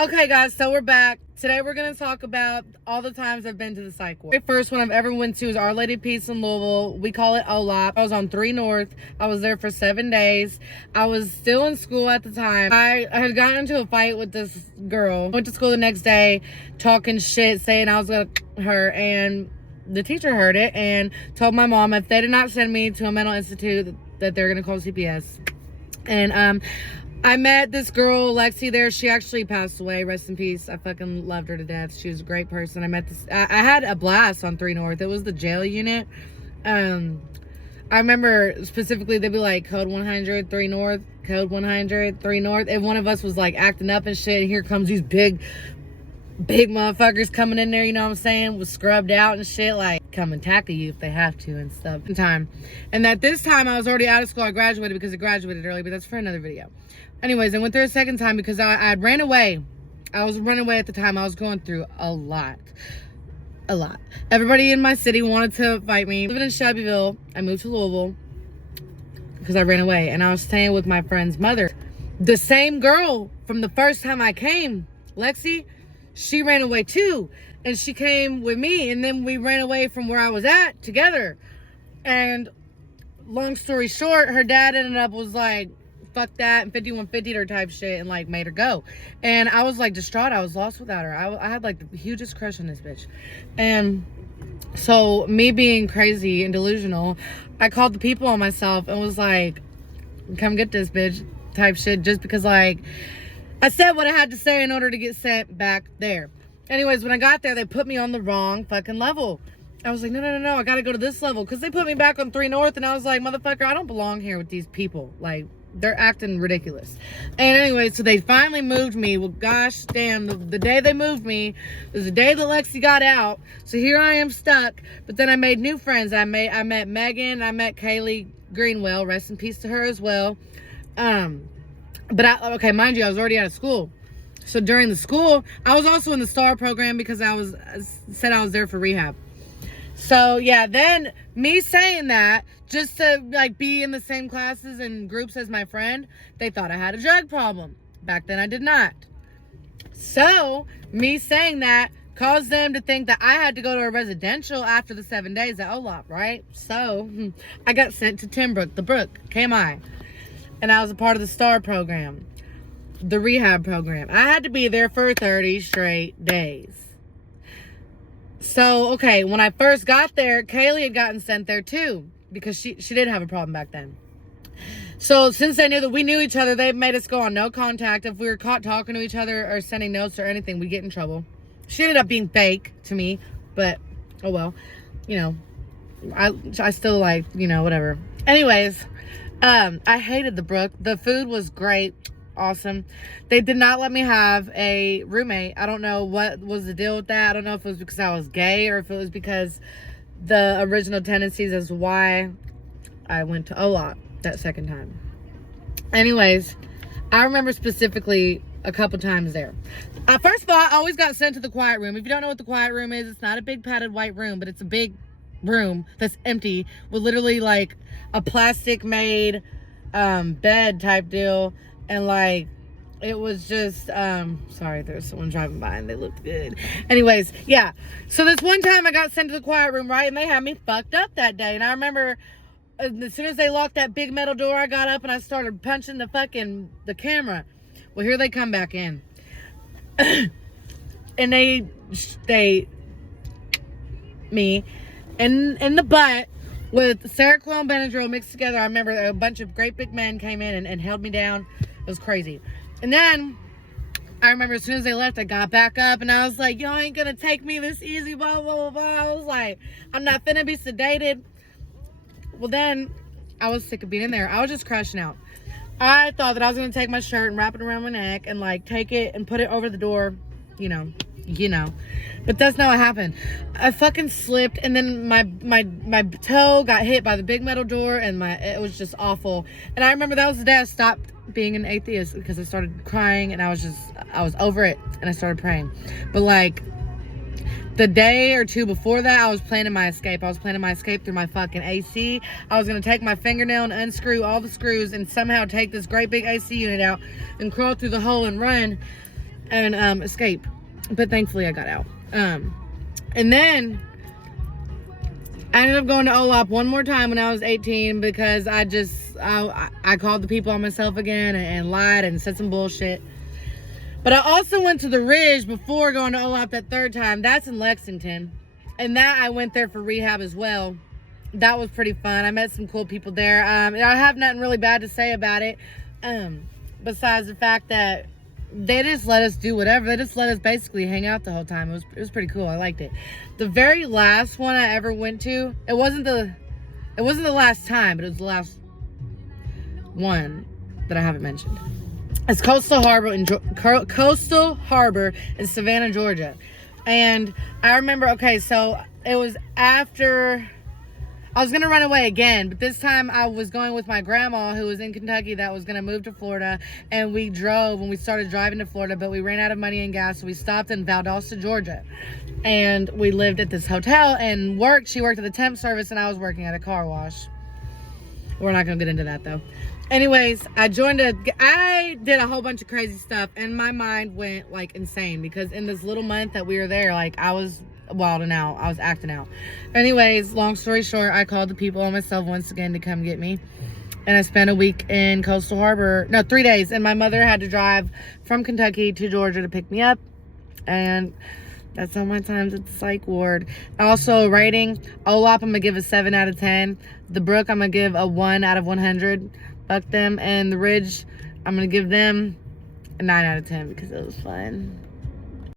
Okay, guys, so we're back. Today we're going to talk about all the times I've been to the Psychwards. The first one I've ever went to is Our Lady of Peace in Louisville. We call it OLAP. I was on 3 North. I was there for 7 days. I was still in school at the time. I had gotten into a fight with this girl. Went to school the next day talking shit, saying I was going to her, and the teacher heard it and told my mom if they did not send me to a mental institute that they're going to call CPS. And I met this girl, Lexi, there. She actually passed away. Rest in peace. I fucking loved her to death. She was a great person. I had a blast on 3 North. It was the jail unit. I remember specifically they'd be like, code 100, 3 North, code 100, 3 North. And one of us was like acting up and shit. And here comes these big motherfuckers coming in there, you know what I'm saying? Was scrubbed out and shit, like come and tackle you if they have to and stuff. And at this time I was already out of school. I graduated because I graduated early, but that's for another video. Anyways, I went there a second time because I ran away. I was running away at the time. I was going through a lot. Everybody in my city wanted to fight me. Living in Shelbyville, I moved to Louisville because I ran away, and I was staying with my friend's mother. The same girl from the first time I came, Lexi, she ran away too, and she came with me, and then we ran away from where I was at together. And long story short, her dad ended up was like, fuck that, and 5150'd her type shit and like made her go. And I was like distraught. I was lost without her. I had like the hugest crush on this bitch. And so me being crazy and delusional, I called the people on myself and was like, come get this bitch type shit, just because like I said what I had to say in order to get sent back there. Anyways, when I got there, they put me on the wrong fucking level. I was like, no, I gotta go to this level, because they put me back on 3 North, and I was like, motherfucker, I don't belong here with these people. Like, they're acting ridiculous. And anyway, so they finally moved me. Well, gosh damn, the day they moved me was the day that Lexi got out. So here I am stuck. But then I made new friends. I met Megan. I met Kaylee Greenwell. Rest in peace to her as well. But okay, mind you, I was already out of school. So during the school, I was also in the STAR program because I said I was there for rehab. So yeah, then me saying that just to like be in the same classes and groups as my friend, they thought I had a drug problem. Back then I did not. So me saying that caused them to think that I had to go to a residential after the 7 days at OLAP, right? So I got sent to Timbrook, the Brook, KMI. And I was a part of the STAR program, the rehab program. I had to be there for 30 straight days. So, okay, when I first got there, Kaylee had gotten sent there too, because she did have a problem back then. So since they knew that we knew each other, they made us go on no contact. If we were caught talking to each other or sending notes or anything, we'd get in trouble. She ended up being fake to me, but oh well, you know, I still like, you know, whatever. Anyways, I hated the Brook. The food was great. Awesome. They did not let me have a roommate. I don't know what was the deal with that. I don't know if it was because I was gay or if it was because the original tendencies as why I went to OLAP that second time. Anyways, I remember specifically a couple times there. First of all, I always got sent to the quiet room. If you don't know what the quiet room is, it's not a big padded white room, but it's a big room that's empty with literally like a plastic made bed type deal. And like, it was just, sorry, there's someone driving by and they looked good. Anyways, yeah. So this one time I got sent to the quiet room, right? And they had me fucked up that day. And I remember as soon as they locked that big metal door, I got up and I started punching the camera. Well, here they come back in. And they me in the butt with Seroquel and Benadryl mixed together. I remember a bunch of great big men came in and held me down. It was crazy. And then I remember as soon as they left, I got back up and I was like, y'all ain't gonna take me this easy, blah, blah, blah, blah. I was like, I'm not finna be sedated. Well, then I was sick of being in there. I was just crashing out. I thought that I was gonna take my shirt and wrap it around my neck and like take it and put it over the door, you know. But that's not what happened. I fucking slipped, and then my toe got hit by the big metal door, and it was just awful. And I remember that was the day I stopped being an atheist, because I started crying, and I was over it, and I started praying. But like the day or two before that, I was planning my escape. I was planning my escape through my fucking AC. I was gonna take my fingernail and unscrew all the screws and somehow take this great big AC unit out and crawl through the hole and run. and escape. But thankfully I got out. And then I ended up going to OLAP one more time when I was 18 because I called the people on myself again and lied and said some bullshit. But I also went to the Ridge before going to OLAP that third time. That's in Lexington. And that I went there for rehab as well. That was pretty fun. I met some cool people there. And I have nothing really bad to say about it. Besides the fact that they just let us do whatever. They just let us basically hang out the whole time. It was pretty cool. I liked it. The very last one I ever went to, it wasn't the last time, but it was the last one that I haven't mentioned. It's Coastal Harbor in Savannah, Georgia. And I remember, okay, so it was after I was going to run away again, but this time I was going with my grandma who was in Kentucky that was going to move to Florida, and we drove, and we started driving to Florida, but we ran out of money and gas, so we stopped in Valdosta, Georgia, and we lived at this hotel and worked. She worked at the temp service, and I was working at a car wash. We're not going to get into that, though. Anyways, I did a whole bunch of crazy stuff, and my mind went, like, insane, because in this little month that we were there, like, I was wilding out. I was acting out. Anyways, long story short, I called the people on myself once again to come get me. And I spent a week in Coastal Harbor. No, 3 days. And my mother had to drive from Kentucky to Georgia to pick me up. And that's all my times at the psych ward. Also, rating, OLAP, I'm going to give a 7 out of 10. The Brook, I'm going to give a 1 out of 100. Fuck them. And the Ridge, I'm going to give them a 9 out of 10 because it was fun.